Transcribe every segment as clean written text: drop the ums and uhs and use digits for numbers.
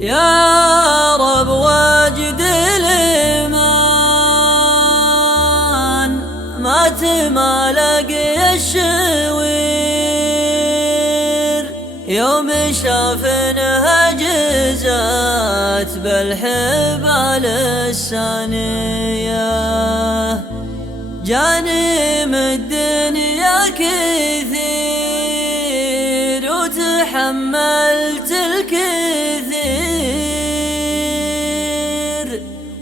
يا رب واجد الإيمان ما تمالق الشوير يوم شافنها جزات بالحبال السانية. جاني من الدنيا كثير وتحملت الكثير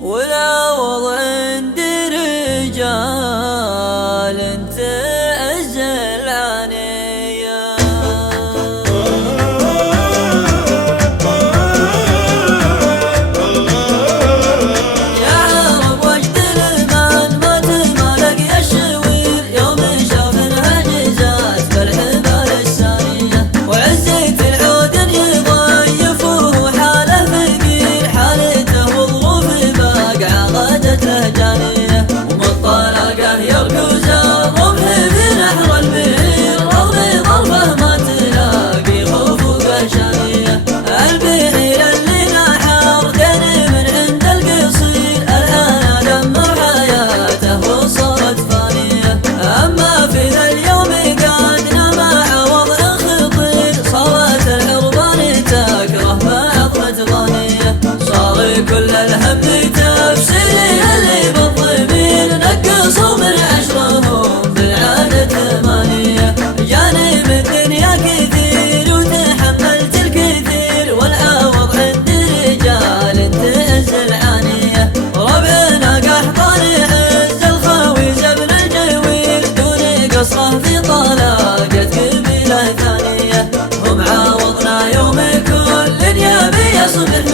ولا وضع عند رجال تعز العنية. يا رب وجد الإيمان ما تمالق الشوير يوم شافنها جزات بالحبال السانية. وعزة العود يضيفه حاله فقير حالته وظروف باقعة غادت له جانية. ومطلقه يركز الرمح في نحر البعير رغم ضربه ما تلاقي خوف قشانية. البعير اللي نحر دني من عند القصير الآن دمر حياته وصارت فانية. أما في ذا اليوم قد نما عوض خطير صارت الحربان تكره ما عطلت غانية. صار كل الهم تفسير اللي بالضمير نقصوا من عشرهم بالعادة ثمانية. جاني من الدنيا كثير وتحملت الكثير والعوض عند رجال تعز العانية. ربعنا قحطان عز الخاوي زبن الجوير دون قصره في طلاقة قبيلة ثانية. هم عاوضنا يوم كل يبي يصبح